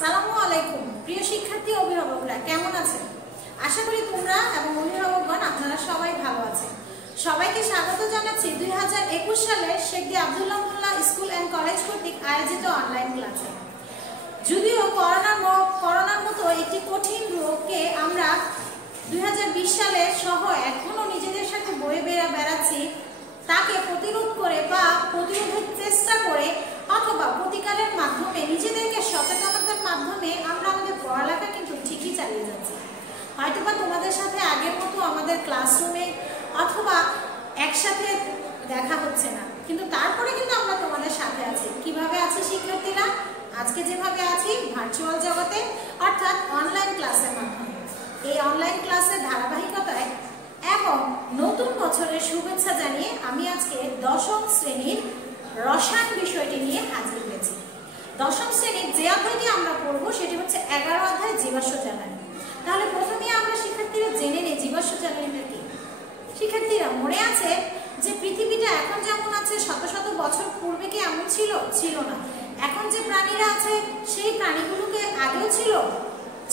সালামু আলাইকুম প্রিয় শিক্ষার্থী অভিভাবকরা, কেমন আছেন? আশা করি তোমরা এবং অভিভাবকগণ আপনারা সবাই ভালো আছেন। সবাইকে স্বাগত জানাচ্ছি 2021 সালের শেখ আব্দুল্লাহ মোল্লা স্কুল অ্যান্ড কলেজ কর্তৃক আয়োজিত অনলাইন ক্লাসে। যদিও করোনার মতো একটি কঠিন রোগকে আমরা 2020 সালে সহ এখনো নিজেদের সাথে বয়ে বেড়াচ্ছি, তাকে প্রতিরোধ করে বা প্রতিরোধের চেষ্টা করে অথবা প্রতিকারের মাধ্যমে নিজেদেরকে সচেতনতার মাধ্যমে আমরা আমাদের পড়ালেখা কিন্তু ঠিকই চালিয়ে যাচ্ছি। হয়তোবা তোমাদের সাথে আগের মতো আমাদের ক্লাসরুমে অথবা একসাথে দেখা হচ্ছে না, কিন্তু তারপরে কিন্তু আমরা তোমাদের সাথে আছি। কিভাবে আছি শিক্ষার্থীরা? আজকে যেভাবে আছি ভার্চুয়াল জগতে, অর্থাৎ অনলাইন ক্লাসের মাধ্যমে। এই অনলাইন ক্লাসের ধারাবাহিকতায় এবং নতুন বছরের শুভেচ্ছা জানিয়ে আমি আজকে দশম শ্রেণীর রসায়ন বিষয়টি নিয়ে হাজির হয়েছি। দশম শ্রেণীর যে অধ্যায়টি আমরা পড়ব সেটি হচ্ছে 11 অধ্যায় জীবাশ্ম জ্বালানি। তাহলে প্রথমে আমরা শিক্ষার্থীরা জেনে নিই জীবাশ্ম জ্বালানিটা কি। শিক্ষার্থীরা মনে আছে যে পৃথিবীটা এখন যেমন আছে শত শত বছর পূর্বে কি এমন ছিল? ছিল না। এখন যে প্রাণীরা আছে সেই প্রাণীগুলোকে আগেও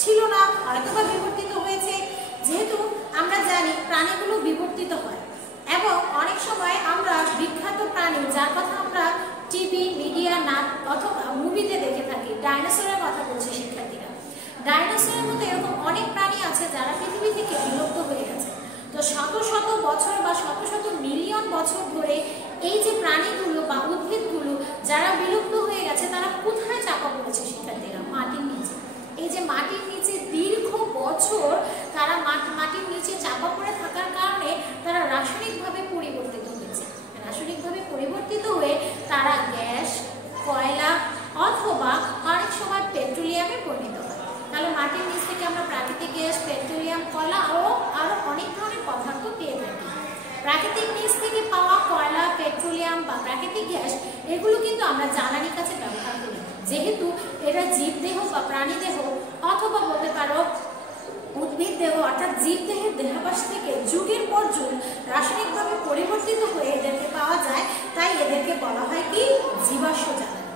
ছিল না, হয়তোবা বিবর্তিত হয়েছে। যেহেতু আমরা জানি প্রাণীগুলো বিবর্তিত হয় এবং অনেক সময় আমরা বিখ্যাত প্রাণী যার কথা আমরা টিভি, মিডিয়া, নাট অথবা মুভিতে দেখে থাকি, ডাইনোসরের কথা বলছি শিক্ষার্থীরা। ডাইনোসরের মতো এরকম অনেক প্রাণী আছে যারা পৃথিবী থেকে বিলুপ্ত হয়ে গেছে। তো শত শত বছর বা শত শত মিলিয়ন বছর ধরে এই যে প্রাণীগুলো বা উদ্ভিদগুলো যারা বিলুপ্ত হয়ে গেছে তারা কোথায় চাপা পড়েছে শিক্ষার্থীরা? মাটির নিচে। এই যে মাটির নিচে দীর্ঘ বছর তারা মাটির নিচে চাপা পড়ে থাকার কারণে তারা রাসায়নিকভাবে পরিবর্তিত হয়েছে। রাসায়নিকভাবে পরিবর্তিত হয়ে তারা গ্যাস, কয়লা অথবা অনেক সময় পেট্রোলিয়ামে পরিণত হয়। তাহলে মাটির নিচ থেকে আমরা প্রাকৃতিক গ্যাস, পেট্রোলিয়াম, কয়লা আরো অনেক ধরনের পদার্থ পেয়ে থাকি। প্রাকৃতিক নিচ থেকে পাওয়া কয়লা, পেট্রোলিয়াম বা প্রাকৃতিক গ্যাস এগুলো কিন্তু আমরা জ্বালানির কাছে ব্যবহার করি, যেহেতু এটা জীবদেহ বা প্রাণী দেহ অথবা বলতে পারো উদ্ভিদ দেহ অর্থাৎ জীবদেহের দেহাবশ থেকে যুগের পর যুগ রাসায়নিকভাবে পরিবর্তিত হয়ে এদেরকে পাওয়া যায়। তাই এদেরকে বলা হয় কি? জীবাশ্ম জ্বালানি।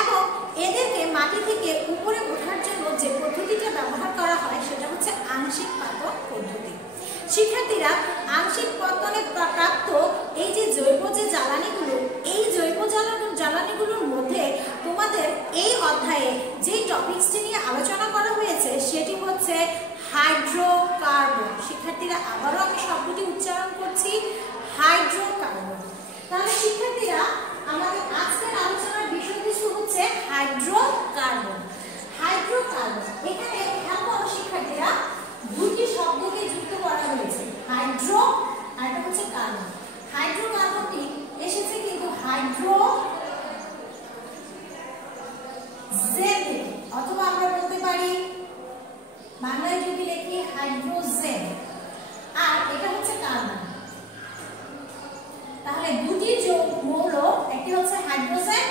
এবং এদেরকে মাটি থেকে উপরে ওঠার জন্য যে পদ্ধতিটা ব্যবহার করা হয় সেটা হচ্ছে আংশিক পাতন পদ্ধতি। শিক্ষার্থীরা, আংশিক পতনে প্রাপ্ত এই যে জৈব যে জ্বালানিগুলো, এই জৈব জ্বালানিগুলোর মধ্যে তোমাদের এই অধ্যায়ে যে টপিকসটি নিয়ে আলোচনা করা হয়েছে সেটি হচ্ছে হাইড্রোকার্বন। শিক্ষার্থীরা, আবারও আমি শব্দটি উচ্চারণ করছি, হাইড্রোকার্বন। তাহলে শিক্ষার্থীরা, আমাদের আজকের আলোচনার বিষয়বস্তু হচ্ছে হাইড্রোকার্বন। হাইড্রোকার্বন এখানে খেয়াল করো শিক্ষার্থীরা, দুটি শব্দকে যুক্ত করা হয়েছে, হাইড্রো আর এটা হচ্ছে কার্বন। হাইড্রোকার্বনটি এসেছে কিন্তু হাইড্রোজেন থেকে, অথবা আমরা বলতে পারি বাংলায় যদি লিখি হাইড্রোজেন, আর এটা হচ্ছে কার্বন। তাহলে দুটি মৌল, একটি হচ্ছে হাইড্রোজেন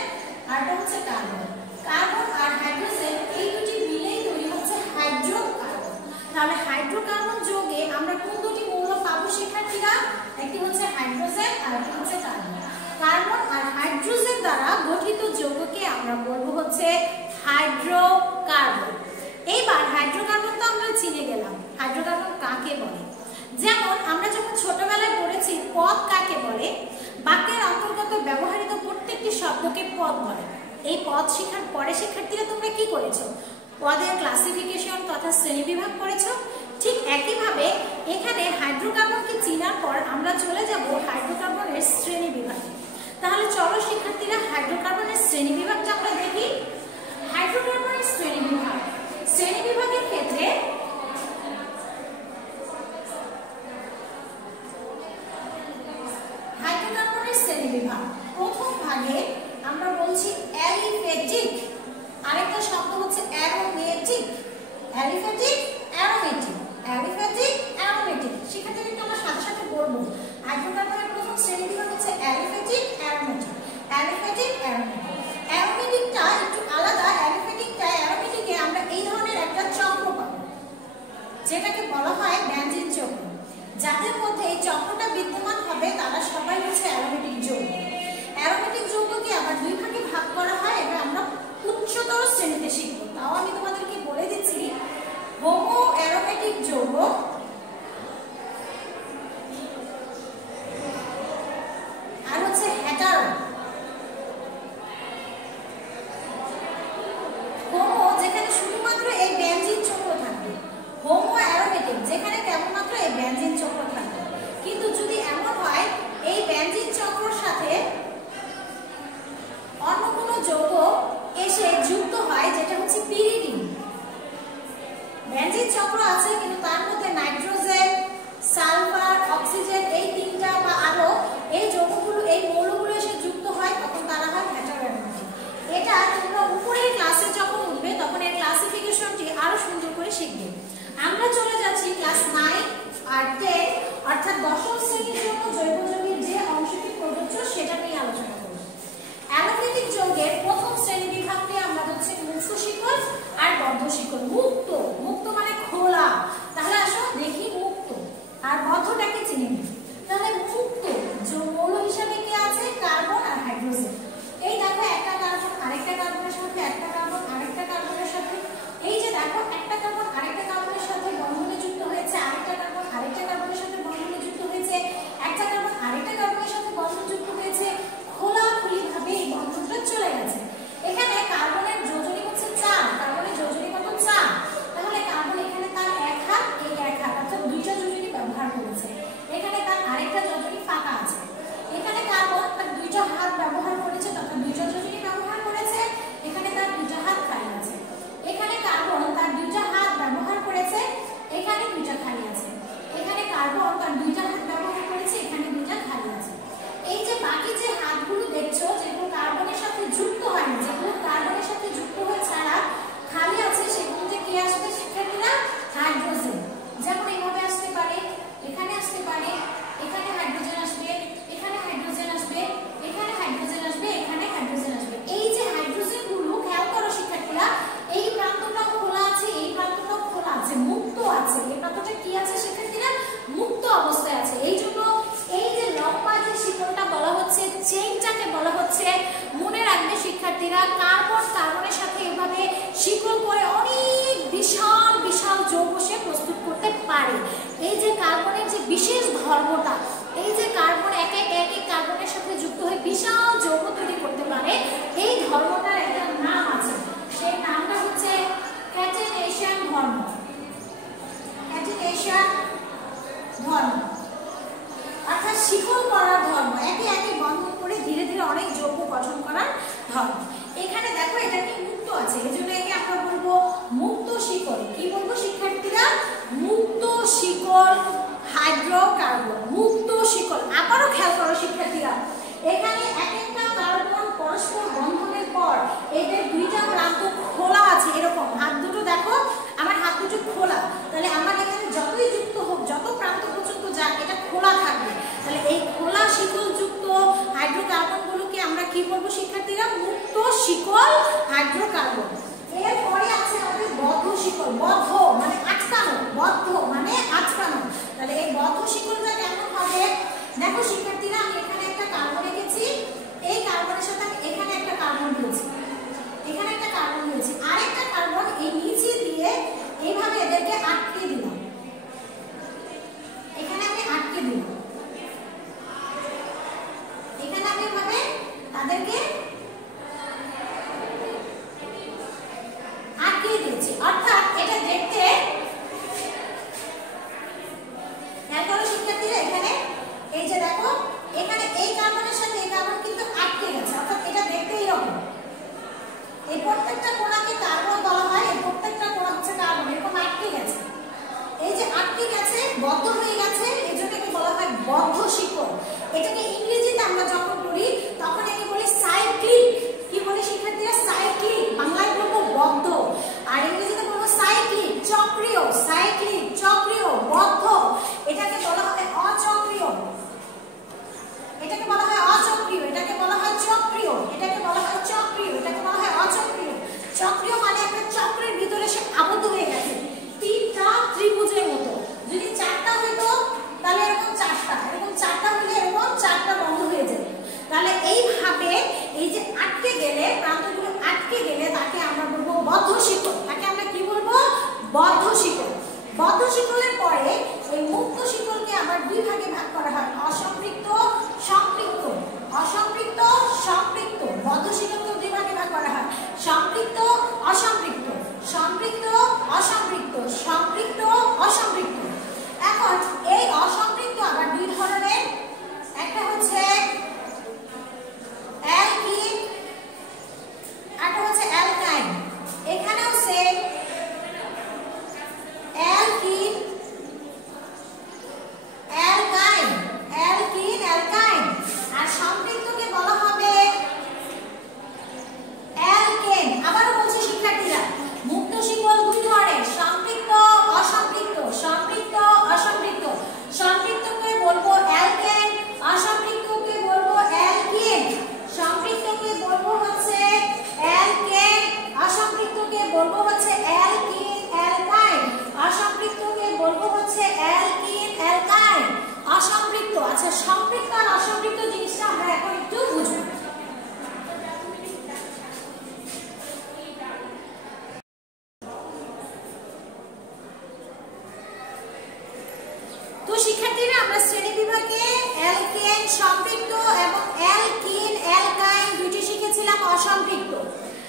আর এটা হচ্ছে কার্বন। কার্বন আর হাইড্রোজেন এই দুটি মিলেই তৈরি হচ্ছে হাইড্রোকার্বন। তাহলে হাইড্রোকার্বন যৌগে আমরা কোন দুটি মৌল পাবো শিক্ষার্থীরা? একটি হচ্ছে হাইড্রোজেন আর একটি হচ্ছে কার্বন। কার্বন আর হাইড্রোজেন দ্বারা গঠিত যৌগকে আমরা বলবো হচ্ছে হাইড্রোকার্বন। এইবার হাইড্রোকার্বন তো আমরা চিনে গেলাম, হাইড্রোকার্বন কাকে বলে। যেমন আমরা যখন ছোটবেলায় পড়েছি পদ কাকে বলে, বাক্যের অন্তর্গত ব্যবহৃত প্রত্যেকটি শব্দকে পদ বলে। এই পদ শেখার পরে শিক্ষার্থীরা তোমরা কি করেছো? পদের ক্লাসিফিকেশন তথা শ্রেণীবিভাগ করেছো। ঠিক একইভাবে এখানে হাইড্রোকার্বনকে চিনার পর আমরা চলে যাব হাইড্রোকার্বনের শ্রেণীবিভাগে। তাহলে চলো শিক্ষার্থীরা হাইড্রোকার্বনের শ্রেণীবিভাগটা আমরা দেখি। হাইড্রোকার্বনের শ্রেণীবিভাগের ক্ষেত্রে হাইড্রোকার্বনের শ্রেণীবিভাগ প্রথম ভাগে আমরা বলছি অ্যালিফ্যাটিক, আরেকটা শব্দ হচ্ছে aromatic. Aliphatic, aromatic, aliphatic, aromatic. শিক্ষার্থীরা একটু আমরা সাথে সাথে বলবো। হাইড্রোকার্বনের প্রথম শ্রেণীবিভাগ হচ্ছে অ্যালিফ্যাটিক, অ্যারোমেটিক। Aliphatic, aromatic. অ্যারোমেটিকটা একটু আলাদা। অ্যারোমেটিকে আমরা এই ধরনের একটা চক্র পাবো যেটাকে বলা হয় বেনজিন চক্র। যাদের মধ্যে এই চক্রটা বিদ্যমান হবে তারা সবাই হচ্ছে অ্যারোমেটিক যৌগ। অ্যারোমেটিক যৌগকে আবার দুই ভাগে ভাগ করা হয়, এটা আমরা উচ্চতর শ্রেণীতে শিখবো। তাও আমি শুধুমাত্র এই বেনজিন চক্র থাকবে, হোমো অ্যারোমেটিক যেখানে কেবলমাত্র এই বেনজিন চক্র থাকবে। কিন্তু যদি এমন হয় এই বেনজিন চক্রের সাথে অন্য কোনো যৌগ এসে যুক্ত হয় যেটা হচ্ছে পিরিডিন, বেনজিন চক্র আছে কিন্তু তার মধ্যে নাইট্রোজেন, সালফার, অক্সিজেন এই তিনটা বা আরো এই যৌগগুলো এই মৌলগুলো এসে যুক্ত হয়, তখন তারা হয় হেটারোঅ্যারোমেটিক। এটা তোমরা উপরের ক্লাসে যখন উঠবে তখন এর ক্লাসিফিকেশনটি আরো সুন্দর করে শিখবে। আমরা চলে যাচ্ছি ক্লাস 9 আর 10 অর্থাৎ দশম শ্রেণীর জন্য জৈব যৌগের যে অংশটি প্রযোজ্য সেটা নিয়ে আলোচনা করব। অ্যারোমেটিক যৌগের প্রথম শ্রেণী বিভাগটি আমরা হচ্ছে মুক্ত শিকল আর বদ্ধ শিকল। মুক্ত, মুক্ত মানে খোলা, তাহলে আসো দেখি মুক্ত আর বদ্ধটাকে চিনি নিই। তাহলে মুক্ত মৌল হিসাবে কি আছে? কার্বন আর হাইড্রোজেন। এই দেখো একটা কার্বন আরেকটা কার্বনের সাথে, একটা কার্বন আরেকটা কার্বনের সাথে, এই যে দেখো একটা কার্বন আরেকটা কার্বনের সাথে বন্ধনে যুক্ত হয়েছে, আরেকটা কার্বন আরেকটা কার্বনের সাথে বন্ধনে যুক্ত হয়েছে, একটা কার্বন আরেকটা কার্বনের সাথে বন্ধন যুক্ত হয়েছে, খোলাখুলি ভাবে এই বন্ধনটা চলে গেছে। এখানে কার্বনের যোজনী হচ্ছে 4, কার্বনের যোজনী কত? 4। তাহলে কার্বন এখানে তার এক হাত, এই এক হাত অর্থাৎ দুইটা যোজনী ব্যবহার করেছে। এখানে তার আরেকটা যোজনী ফাঁকা আছে। এখানে কার্বন তার দুইটা হাত ব্যবহার করেছে তথা দুইটা যোজনী ব্যবহার করেছে, এখানে তার দুইটা হাত খালি আছে। এখানে কার্বন তার দুইটা হাত ব্যবহার করেছে, এখানে দুইটা খালি আছে। এখানে কার্বন তার দুইটা হাত ব্যবহার করেছে, এখানে দুইটা খালি আছে। এই যে বাকি যে হাতগুলো দেখছো যেগুলো কার্বনের সাথে যুক্ত হয়নি, যেগুলো কার্বনের সাথে যুক্ত হয়ে ছাড়া খালি আছে, সেগুলোতে কি আসবে শিক্ষার্থীরা? হাইড্রোজেন। যেমন এইভাবে আসতে পারে, এখানে আসতে পারে, এখানে হাইড্রোজেন আসবে, এখানে হাইড্রোজেন আসবে, এখানে হাইড্রোজেন আসবে, এখানে হাইড্রোজেন আসবে। এই যে হাইড্রোজেনগুলো খেয়াল করো শিক্ষার্থীরা, এই প্রান্তটাও খোলা আছে, এই প্রান্তটাও খোলা আছে, মুক্ত আছে। এই প্রান্তটা কি আছে শিক্ষার্থীরা? মুক্ত অবস্থায় আছে। এই জন্য এই যে লম্বা যে শিকলটা বলা হচ্ছে, চেইনটাকে বলা হচ্ছে, মনে রাখবে শিক্ষার্থীরা, কার্বন কার্বনের সাথে এভাবে শিকল করে অনেক বিশাল বিশাল যৌগ সে প্রস্তুত করতে পারে। এই যে কার্বনের যে বিশেষ ধর্মটা, এই যে কার্বন এক এক কার্বনের সাথে যুক্ত হয়ে বিশাল যৌগ তৈরি করতে পারে, এই ধর্মটার একটা নাম আছে, সেই নামটা হচ্ছে ক্যাটেনেশন ধর্ম। ক্যাটেনেশন ধর্ম অর্থাৎ শিকল করার ধর্ম, একে একে বন্ধন করে ধীরে ধীরে অনেক যৌগ গঠন করার ধর্ম। এখানে দেখো এটা কি মুক্ত আছে, এজন্য একে আমরা বলবো মুক্ত শিকল। কি বলবো শিক্ষার্থীরা? মুক্ত শিকল হাইড্রোকার্বন, মুক্ত শিকল। আবারও খেয়াল করো শিক্ষার্থীরা, এখানে এক একটা কার্বন পরস্পর বন্ধনের পর এদের দুইটা প্রান্ত খোলা আছে। এরকম হাত দুটো দেখো, আমার হাত দুটো খোলা, তাহলে আমার এখানে যতই যুক্ত হোক, যত প্রান্ত পর্যন্ত যাক, এটা খোলা থাকবে। তাহলে এই খোলা শিকল যুক্ত হাইড্রোকার্বনগুলোকে আমরা কি বলবো শিক্ষার্থীরা? মুক্ত শিকল হাইড্রোকার্বন। এরপরে আছে আমাদের বদ্ধ শিকল। বদ্ধ মানে আটকানো, বদ্ধ মানে আটকানো। তাহলে এই বদ্ধ শিকলটা কেমন হবে? দেখো শিক্ষার্থীরা, আমি এখানে একটা কার্বন রেখেছি, এই কার্বনের সাথে আমি এখানে একটা কার্বন দিয়েছি, এখানে একটা কার্বন দিয়েছি, আরেকটা কার্বন এই নিচে দিয়ে এইভাবে এদেরকে আটকে দিলাম, এখানে আমি আটকে দিলাম, এখানে আমি এভাবে তাদেরকে আটকে দিয়েছি। অর্থাৎ এটা দেখতে শিক্ষার্থীরা, এখানে এই যে দেখো, এখানে এই কার্বনের সাথে এই কার্বন কিন্তু আটকে গেছে, অর্থাৎ এটা দেখতে এরকম। এই প্রত্যেকটা কোণাকে কার্বন বলা হয়, এই প্রত্যেকটা কোণা হচ্ছে কার্বন, এরকম আটকে গেছে। এই যে আটকে গেছে, বদ্ধ হয়ে গেছে, এজন্য একে বলা হয় বদ্ধ শিকল। এটাকে ইংরেজিতে আমরা যখন পড়ি তখন একে বলি সাইক্লিক। কি বলি শিক্ষার্থীরা? সাইক্লিক। বাংলায় বলবো বদ্ধ, আর ইংরেজিতে বলবো সাইক্লিক, চক্রীয়। সাইক্লিক, চক্রীয়, বদ্ধ। এটাকে বলা হয় অচক্রীয়, এটাকে বলা হয় অচক্রীয়, এটাকে বলা হয় চক্রীয়, এটাকে বলা হয় চক্রীয়, এটাকে বলা হয় অচক্রীয়। চক্রীয় মানে একটা চক্রের ভিতরে সে আবদ্ধ হয়ে গেছে, তিনটা ত্রিভুজের মতো। যদি চারটা হইতো তাহলে এরকম চারটা, এরকম চারটা হলে এরকম চারটা বন্ধ হয়ে যেত। তাহলে এইভাবে এই যে আটকে গেলে, প্রান্তগুলো আটকে গেলে তাকে আমরা বলবো বদ্ধ শিকল। তাকে আমরা কি বলবো? বদ্ধ শিকল। বদ্ধ শিকলের পরে এই মুক্ত শিকলকে আবার দুই ভাগে ভাগ করা হয়, অসম্পৃক্ত, সম্পৃক্ত। অসম্পৃক্ত, সম্পৃক্ত। বদ্ধ শিকলকে দুই ভাগে ভাগ করা হয়, সম্পৃক্ত, বলবো হচ্ছে অ্যালকিন অ্যালকাইন, অসম্পৃক্তকে বলবো হচ্ছে অ্যালকিন অ্যালকাইন, অসম্পৃক্ত। আচ্ছা সম্পৃক্ত আর অসম্পৃক্ত জিনিসটা আমরা এখন একটু বুঝবো। তো শিক্ষার্থীরা আমরা শ্রেণী বিভাগে অ্যালকেন সম্পৃক্ত এবং অ্যালকিন অ্যালকাইন দুটি শিখেছিলাম অসম্পৃক্ত।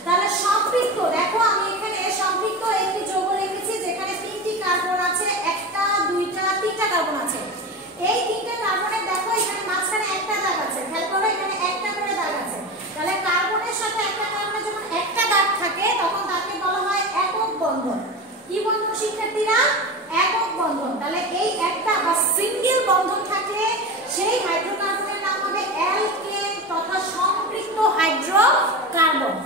তাহলে সম্পৃক্ত দেখো আমি এখানে সম্পৃক্ত একটি যৌগ রেখেছি যেখানে তিনটি কার্বন আছে, একটা দুইটা তিনটা কার্বন আছে। এই তিনটা কার্বনের দেখো এখানে মাঝখানে একটা দাগ আছে, খেয়াল করো এখানে একটা করে দাগ আছে। তাহলে কার্বনের সাথে একটা কার্বনের যখন একটা দাগ থাকে তখন তাকে বলা হয় একক বন্ধন। কি বন্ধন শিক্ষার্থীরা? একক বন্ধন। তাহলে এই একটা বা সিঙ্গেল বন্ধন থাকলে সেই হাইড্রোকার্বনের নাম হবে অ্যালকেন তথা সম্পৃক্ত হাইড্রোকার্বন।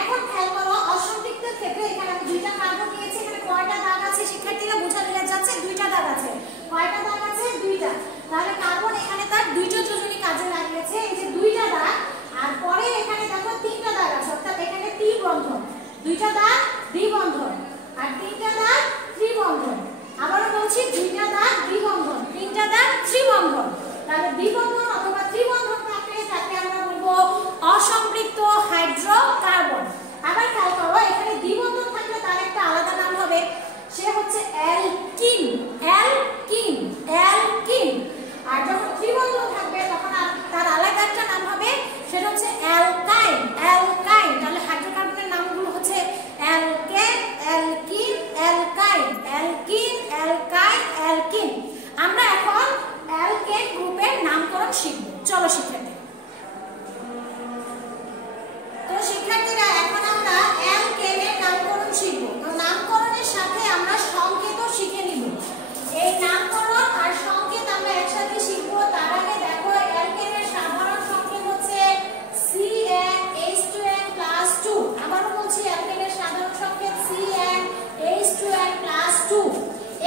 এখন খেয়াল করো অসম্পৃক্তের ক্ষেত্রে এখানে আমি দুইটা কার্বন নিয়েছি, এখানে কয়টা দাগ আছে শিক্ষার্থীরা বোঝা যাচ্ছে? দুইটা দাগ আছে। কয়টা দাগ আছে? দুইটা। তাহলে কার্বন এখানে তার দুইটা যোজনী কাজে লাগিয়েছে, এই যে দুইটা দাগ, আর পরে এখানে দেখো তিনটা দাগ আছে, অর্থাৎ এখানে ত্রিবন্ধন। দুইটা দাগ দ্বিবন্ধন আর তিনটা দাগ ত্রিবন্ধন। আবারও বলছি দুইটা দাগ দ্বিবন্ধন, তিনটা দাগ ত্রিবন্ধন। তাহলে দ্বিবন্ধন অথবা ত্রিবন্ধন থাকলে তাকে আমরা বলবো অসম্পৃক্ত হাইড্রোকার্বন। আবার খেয়াল করো এখানে দ্বিবন্ধন থাকলে তার একটা আলাদা নাম হবে, সে হচ্ছে অ্যালকিন অ্যালকিন অ্যালকিন। আর যখন ত্রিবন্ধন থাকবে তখন তার আলাদা একটা নাম হবে, সেটা হচ্ছে অ্যালকাইন অ্যালকাইন। তাহলে হাইড্রোকার্বনের নামগুলো হচ্ছে অ্যালকেন অ্যালকিন অ্যালকাইন অ্যালকিন অ্যালকাইন অ্যালকিন। আমরা এখন অ্যালকেন গ্রুপের নামকরণ শিখব। চলো শিক্ষার্থী। তো শিক্ষার্থীরা এখন আমরা অ্যালকেনের নামকরণ শিখব। তো নামকরণের সাথে আমরা সংকেতও শিখে নিব। এই নামকরণ আর সংকেত আমরা একসাথে শিখব। তার আগে দেখো অ্যালকেনের সাধারণ সংকেত হচ্ছে CnH2n+2। আবারও বলছি অ্যালকেনের সাধারণ সংকেত CnH2n+2।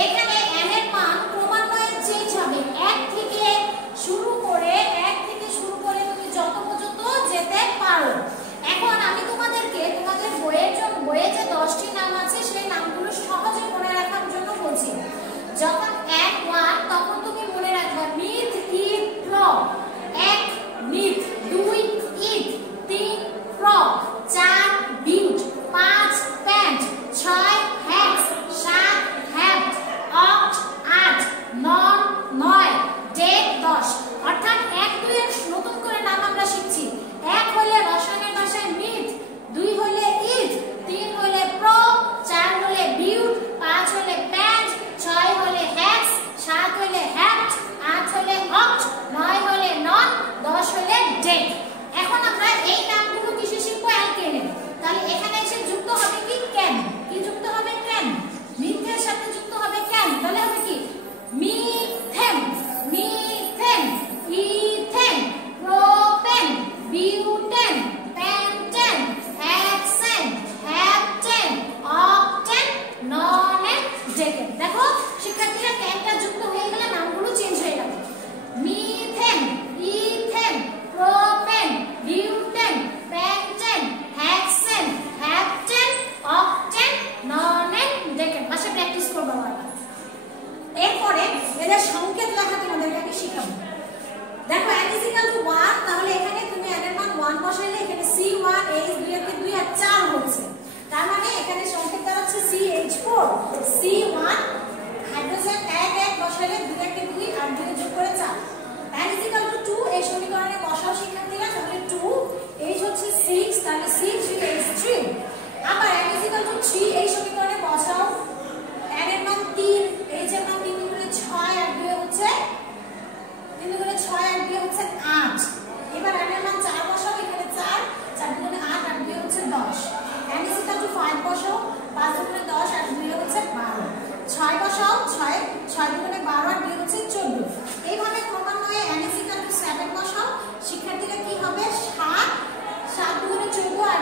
এখানে n এর মান ক্রমান্বয়ে চেঞ্জ হবে, এক থেকে শুরু করে তুমি যত পর্যন্ত যেতে পারো। এখন আমি তোমাদেরকে তোমাদের বইয়ে যে 10টি নাম আছে সেই নামগুলো সহজে মনে রাখার জন্য বলছি। যখন 1 1 তখন তুমি মনে রাখবে মিথ ইথ প্র, 1 মিথ, 2 ইথ, 3 প্র, 4 বিউট, 5 প্যান্ট, 6 হ্যাক্স, 7 হ্যাপ্ট, 8 8, 9 9, 10 10। অর্থাৎ 1 2 এর নতুন করে নাম আমরা শিখছি। 1 হলে রসায়নের ভাষায় মিথ, 2 হলে ইথ, 3 হলে প্র, 4 হলে বিউট, 5 হলে প্যান্ট, 6 হলে হ্যাক্স, 7 হলে হ্যাপ্ট, 8 হলে অক্ট, 9 হলে নন, 10 হলে ডেট। এখন আমরা এই নামগুলো কিসে শিখবো? অ্যালকেনে। তাহলে এখানে এসে যুক্ত হবে কি? ক্যান। কি যুক্ত হবে? ক্যান। মিথের সাথে যুক্ত হবে ক্যান। তাহলে হবে কি? Methane methane, ethane, propane, butane, pentane, hexane, heptane, octane, nonane, decane. দেখো শিক্ষার্থীরা ক্যানটা যুক্ত হয়ে গেলে নামগুলো চেঞ্জ হয়ে গেল। Methane, ethane, propane, butane, pentane, hexane, heptane, octane, nonane, decane. ভাষা প্র্যাকটিস করবো আমরা। এরপরে এদের সংকেত লেখা তোমাদেরকে আমি শিখাবো। দেখো n = 1, তাহলে এখানে তুমি n এর মান 1 বসাইলে এখানে C1 H2 এর 2 আর 4 হচ্ছে। তার মানে এখানে সংকেত দাঁড়াচ্ছে CH4। C1 হাইড্রোজেন 1 1 বসাইলে 2 এর 2 আর 2 যোগ করে 4। n = 2 এই সমীকরণে বসাও শিক্ষার্থীরা। তাহলে 2 H হচ্ছে 6, তাহলে 6H3। আবার n = 3 এই সমীকরণে বসাও। n এর মান 3, H এর মান 3 গুণে 6 আর 2 হচ্ছে 3 গুণে 6 আর 2 হচ্ছে 8। এবার n এর মান 4 বসাও, এখানে 4 4 গুণে 8 আর 2 হচ্ছে 10। n = 5 বসাও, 5 গুণে 10 আর 2 হচ্ছে 12। 6 বসাও, 6 গুণে 12 আর 2 হচ্ছে 14। এইভাবে ক্রমান্বয়ে n = 7 বসাও। শিক্ষার্থীরা কি হবে? 7 7 গুণে 14 আর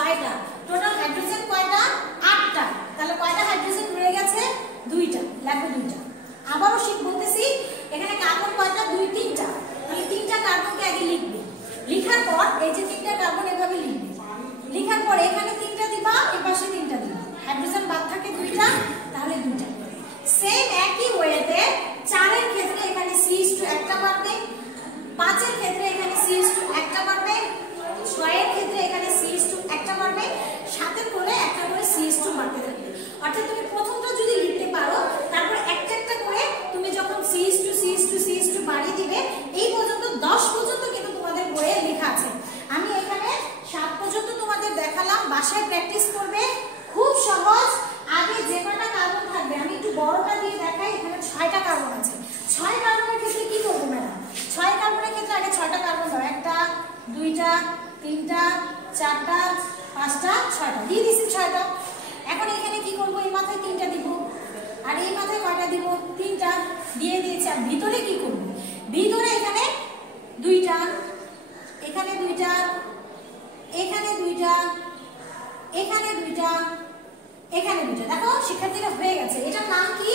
6টা। টোটাল হাইড্রোজেন কয়টা? 8টা। তাহলে কয়টা হাইড্রোজেন রয়ে গেছে? 2টা। লেখো 2টা। আবারও বলতেছি, এখানে কার্বন কয়টা? 3টা। তাহলে 3টা কার্বনকে আগে লিখবে। লিখার পর এই যে 3টা কার্বন এভাবে লিখবে। লিখার পর এখানে 3টা দিবা, এই পাশে 3টা দিবা। হাইড্রোজেন বাদ থাকে 2টা, তাহলে 2টা। সেম একই ওয়েতে 4 এর ক্ষেত্রে এখানে CH2 একটা বাড়বে, 5 এর ক্ষেত্রে এখানে CH2 একটা বাড়বে, 6 এর ক্ষেত্রে এখানে CH2 একটা বাড়বে, 7 এর করে একটা করে CH2 বাড়তে থাকবে। অর্থাৎ তুমি প্রথমটা যদি লিখতে পারো, তারপর একটা একটা করে তুমি যখন CH2 বাড়িয়ে দিবে, এই পর্যন্ত 10 পর্যন্ত কিন্তু তোমাদের বইয়ে লেখা আছে। আমি এখানে 7 পর্যন্ত তোমাদের দেখালাম, বাসায় প্র্যাকটিস করবে, খুব সহজ। আগে যে কটা কার্বন থাকবে, আমি একটু বড়টা দিয়ে দেখাই। এখানে 6টা কার্বন আছে। 6 কার্বনের ক্ষেত্রে কি করব ম্যাডাম? 6 কার্বনের ক্ষেত্রে আগে 6টা কার্বন দাও। 1টা, 2টা, 3টা, 4টা, 5টা, 6টা দিয়ে দিছি 6টা। এখন এখানে কি করব? এই মাথায় 3টা দিব, আর এই মাথায় কয়টা দিব? 3টা দিয়ে দিয়েছি। আর ভিতরে কি করব? ভিতরে এখানে 2টা, এখানে 2টা, এখানে 2টা, এখানে 2টা, এখানে 2টা। দেখো শিক্ষার্থীরা হয়ে গেছে। এটার নাম কি?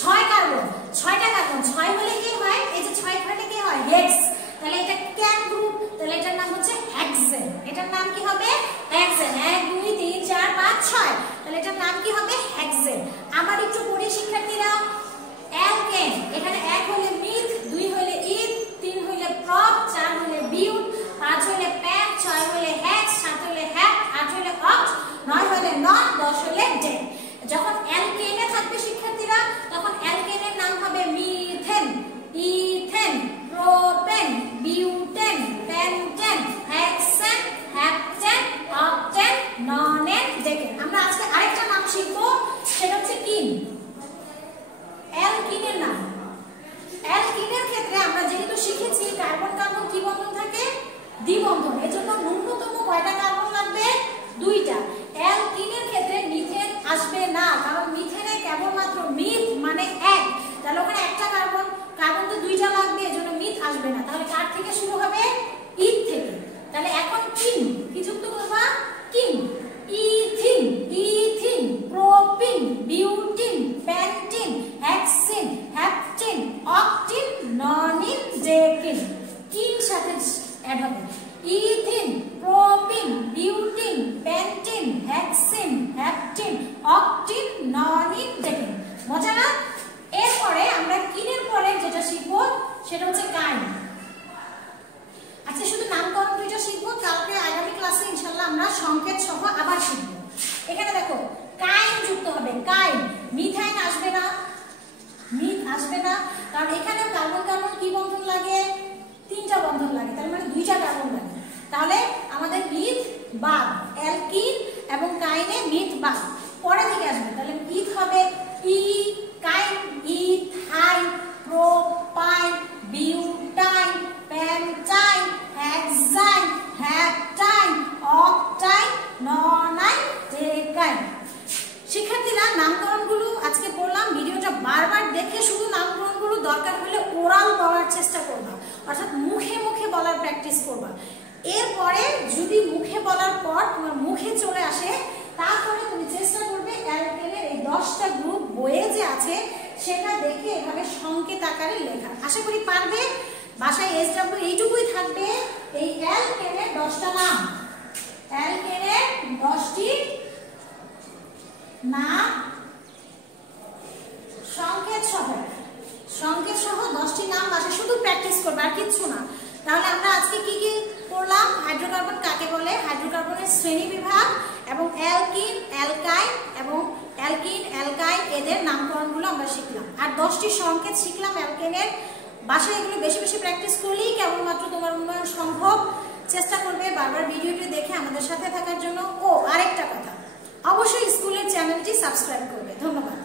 6 কার্বন। 6টা কার্বন। 6 হলে কি হয়? এই যে 6 হলে কি হয়? হেক্স। তাহলে এটা ক্যান গ্রুপ, তাহলে এটার নাম হচ্ছে হেক্সেন। এটার নাম কি হবে? হেক্সেন। 1 2 3 4 5 6, তাহলে এটার নাম কি হবে? হেক্সেন। আবার একটু পড়ি শিক্ষার্থীরা। অ্যালকেন, এখানে 1 হলে মিথ, 2 হলে ইথ, 3 হলে প্রপ, 4 হলে বিউট, 5 হলে প্যাক, 6 হলে হেক্স, 7 হলে হ্যাপ, 8 হলে অক্ট, 9 হলে নট, 10 হলে ডেন। যখন অ্যালকেনে থাকবে শিক্ষার্থীরা, তখন অ্যালকেনের নাম হবে methane, ethane, propane, butane, pentane, hexane, heptane, octane, nonane, decane. আমরা আজকে আরেকটা নাম শিখবো, সেটা হচ্ছে কিন। অ্যালকিনের নাম। অ্যালকিনের ক্ষেত্রে আমরা যেহেতু শিখেছি কার্বন কার্বন কি বন্ধন থাকে? দ্বিবন্ধন। এজন্য ন্যূনতম কয়টা কার্বন লাগবে? 2টা। অ্যালকিনের ক্ষেত্রে মিথেন আসবে না, কারণ মিথেনে কেবলমাত্র মিথ মানে 1, তাহলে ওখানে একটা কার্বন, কার্বন তো 2টা লাগবে, এজন্য মিথ আসবে না। তাহলে কার থেকে শুরু হবে? ইথ থেকে। তাহলে এখন কিন, কি যুক্ত করবা? কিন। Ethyne, ethyne, propyne, butyne, pentyne, hexyne, heptyne, octyne, nonyne, decyne. কিন সাথে অ্যাড হবে। Ethyne, propyne, butyne, pentyne, hexyne, heptyne, octyne, nonyne, decyne. মজা না? এরপরে আমরা কিনের পরে যেটা শিখবো সেটা হচ্ছে কাইন। আচ্ছা, শুধু নামকরণ 2টা শিখবো, কালকে আগামী ক্লাসে ইনশাআল্লাহ আমরা সংকেত সহ আবার শিখবো। এখানে দেখো কাইন যুক্ত হবে। কাইন, মিথাইন আসবে না, মিথ আসবে না, কারণ এখানে কার্বন কার্বন কি বন্ধন লাগে? 3টা বন্ধন লাগে, তার মানে 2টা কার্বন লাগে। তাহলে আমাদের মিথ বাদ, অ্যালকিন এবং কাইনে মিথ বাদ, পরে থেকে আসবে। তাহলে ইথ হবে ই, কাইন, ইথাইন, প্রোপাইন, বিউটাইন, পেন্টাইন, হেক্সাইন, হেপটাইন, অক্টাইন, ননাইন, ডেকাইন। শিক্ষার্থীরা নামকরণগুলো আজকে বললাম, ভিডিওটা বারবার দেখে শুধু নামকরণগুলো দরকার হলে ওরাল বলার চেষ্টা করবা, অর্থাৎ মুখে মুখে বলার প্র্যাকটিস করবা। এরপরে যদি মুখে বলার পর তোমার মুখে চলে আসে, তারপরে তুমি চেষ্টা করবে অ্যালকেনের এই 10টা গ্রুপ বইয়ে যে আছে সেটা দেখে এভাবে সংকেত আকারে লেখা। আশা করি পারবে। বাসায় SW এইটুকুই থাকবে, এই অ্যালকেনের 10টা নাম, অ্যালকেনের 10টি নাম সংকেত সহ 10টি নাম বাসায় শুধু প্র্যাকটিস করবে, আর কিচ্ছু না। তাহলে আমরা আজকে কি কি পড়লাম? হাইড্রোকার্বন কাকে বলে, হাইড্রোকার্বনের শ্রেণী বিভাগ, এবং অ্যালকিন, অ্যালকাইন এবং অ্যালকিন, অ্যালকাইন এদের নামকরণগুলো আমরা শিখলাম। আর 10টি সংকেত শিখলাম অ্যালকেনের। বাসায় এগুলো বেশি বেশি প্র্যাকটিস করলেই কেবলমাত্র তোমার উন্নয়ন সম্ভব। চেষ্টা করবে বারবার ভিডিওটি দেখে আমাদের সাথে থাকার জন্য। ও আরেকটা কথা, অবশ্যই স্কুলের চ্যানেলটি সাবস্ক্রাইব করবে। ধন্যবাদ।